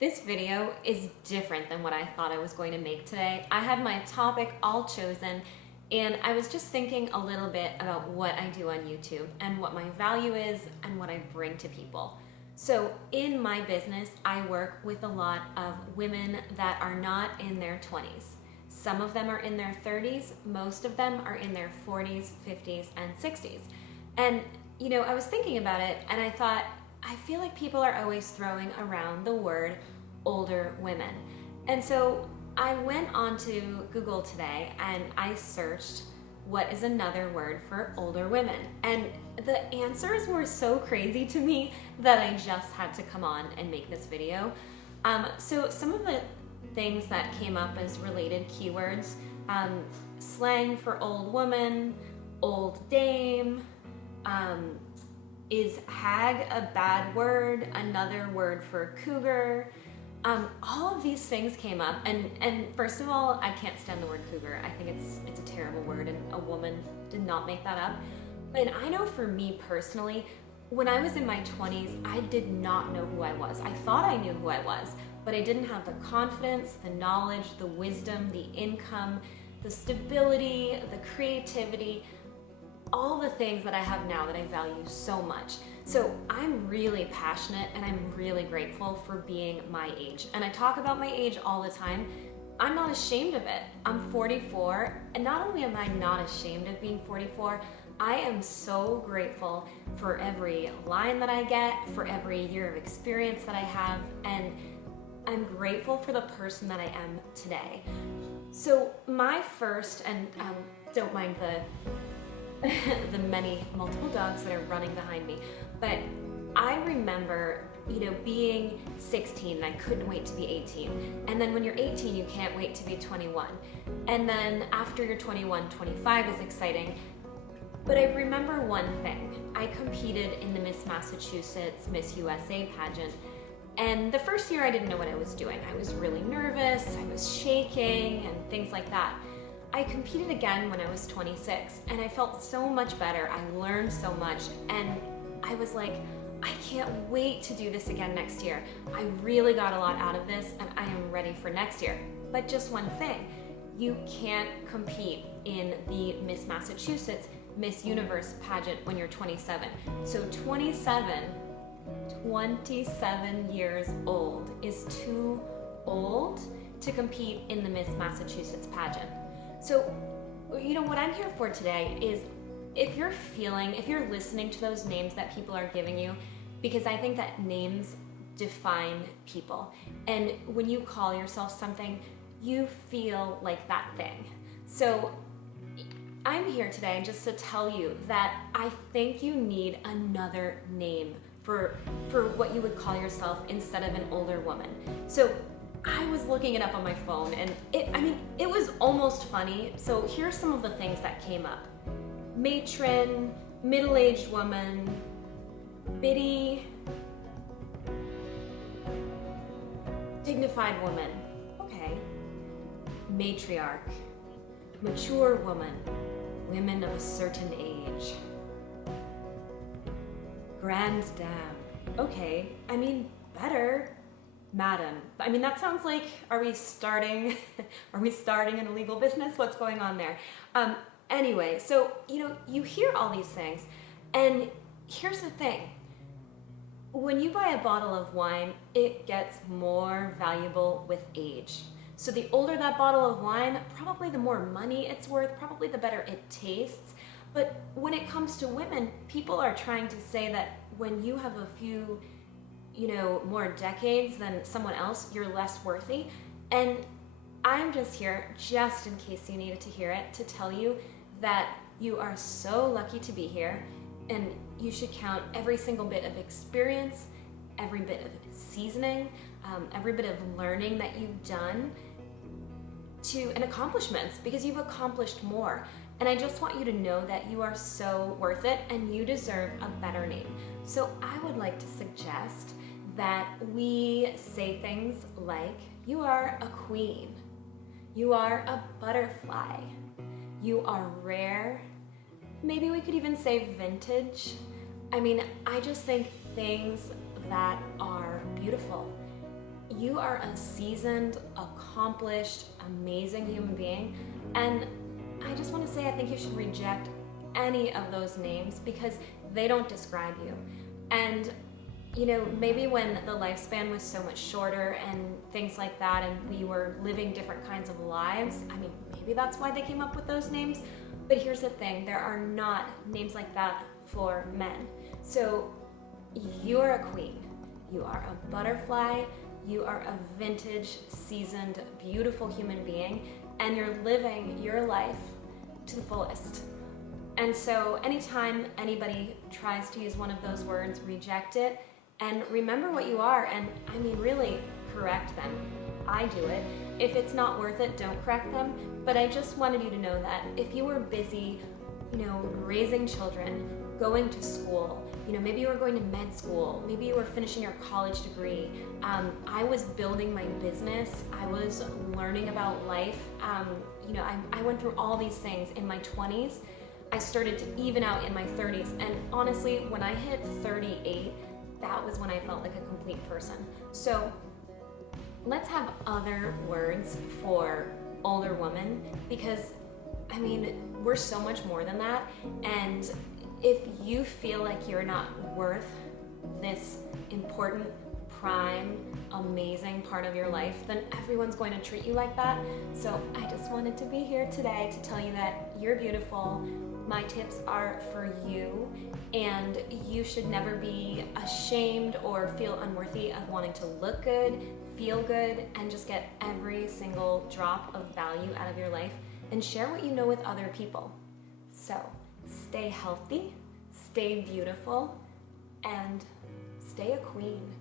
This video is different than what I thought I was going to make today. I had my topic all chosen and I was just thinking a little bit about what I do on YouTube and what my value is and what I bring to people. So in my business, I work with a lot of women that are not in their 20s. Some of them are in their 30s, most of them are in their 40s, 50s, and 60s. And I was thinking about it and I thought, I feel like people are always throwing around the word older women. And so I went onto Google today and I searched what is another word for older women. And the answers were so crazy to me that I just had to come on and make this video. So some of the things that came up as related keywords, slang for old woman, old dame, is hag a bad word, another word for cougar? All of these things came up, and first of all, I can't stand the word cougar. I think it's a terrible word, and a woman did not make that up. And I know for me personally, when I was in my 20s, I did not know who I was. I thought I knew who I was, but I didn't have the confidence, the knowledge, the wisdom, the income, the stability, the creativity, all the things that I have now that I value so much. So I'm really passionate and I'm really grateful for being my age. And I talk about my age all the time. I'm not ashamed of it. I'm 44, and not only am I not ashamed of being 44, I am so grateful for every line that I get, for every year of experience that I have, and I'm grateful for the person that I am today. So my first, and don't mind the many multiple dogs that are running behind me, but I remember being 16 and I couldn't wait to be 18, and then when you're 18 you can't wait to be 21, and then after you're 21, 25 is exciting. But I remember one thing. I competed in the Miss Massachusetts, Miss USA pageant, and the first year I didn't know what I was doing. I was really nervous, I was shaking and things like that. I competed again when I was 26 and I felt so much better. I learned so much and I was like, I can't wait to do this again next year. I really got a lot out of this and I am ready for next year. But just one thing, you can't compete in the Miss Massachusetts, Miss Universe pageant when you're 27. So 27 years old is too old to compete in the Miss Massachusetts pageant. So, what I'm here for today is if you're listening to those names that people are giving you, because I think that names define people. And when you call yourself something, you feel like that thing. So I'm here today just to tell you that I think you need another name for what you would call yourself instead of an older woman. So I was looking it up on my phone and it was almost funny. So here's some of the things that came up. Matron, middle-aged woman, biddy, dignified woman, okay, matriarch, mature woman, women of a certain age, grand dame, okay, better. Madam. That sounds like, are we starting an illegal business? What's going on there? Anyway, so, you hear all these things, and here's the thing. When you buy a bottle of wine, it gets more valuable with age. So the older that bottle of wine, probably the more money it's worth, probably the better it tastes. But when it comes to women, people are trying to say that when you have a few more decades than someone else, you're less worthy. And I'm just here, just in case you needed to hear it, to tell you that you are so lucky to be here, and you should count every single bit of experience, every bit of seasoning, every bit of learning that you've done and accomplishments, because you've accomplished more. And I just want you to know that you are so worth it and you deserve a better name. So I would like to suggest that we say things like, you are a queen, you are a butterfly, you are rare. Maybe we could even say vintage. I just think things that are beautiful. you are a seasoned, accomplished, amazing human being. And I just want to say, I think you should reject any of those names because they don't describe you. And maybe when the lifespan was so much shorter and things like that, and we were living different kinds of lives, maybe that's why they came up with those names. But here's the thing, there are not names like that for men. So you are a queen, you are a butterfly, you are a vintage, seasoned, beautiful human being, and you're living your life to the fullest. And so anytime anybody tries to use one of those words, reject it, and remember what you are, and really correct them. I do it. If it's not worth it, don't correct them. But I just wanted you to know that if you were busy, raising children, going to school, maybe you were going to med school, maybe you were finishing your college degree, I was building my business, I was learning about life, I went through all these things in my 20s. I started to even out in my 30s, and honestly, when I hit 38, that was when I felt like a complete person. So let's have other words for older women, because we're so much more than that. And if you feel like you're not worth this important, prime, amazing part of your life, then everyone's going to treat you like that. So I just wanted to be here today to tell you that you're beautiful. My tips are for you, and you should never be ashamed or feel unworthy of wanting to look good, feel good, and just get every single drop of value out of your life and share what you know with other people. So stay healthy, stay beautiful, and stay a queen.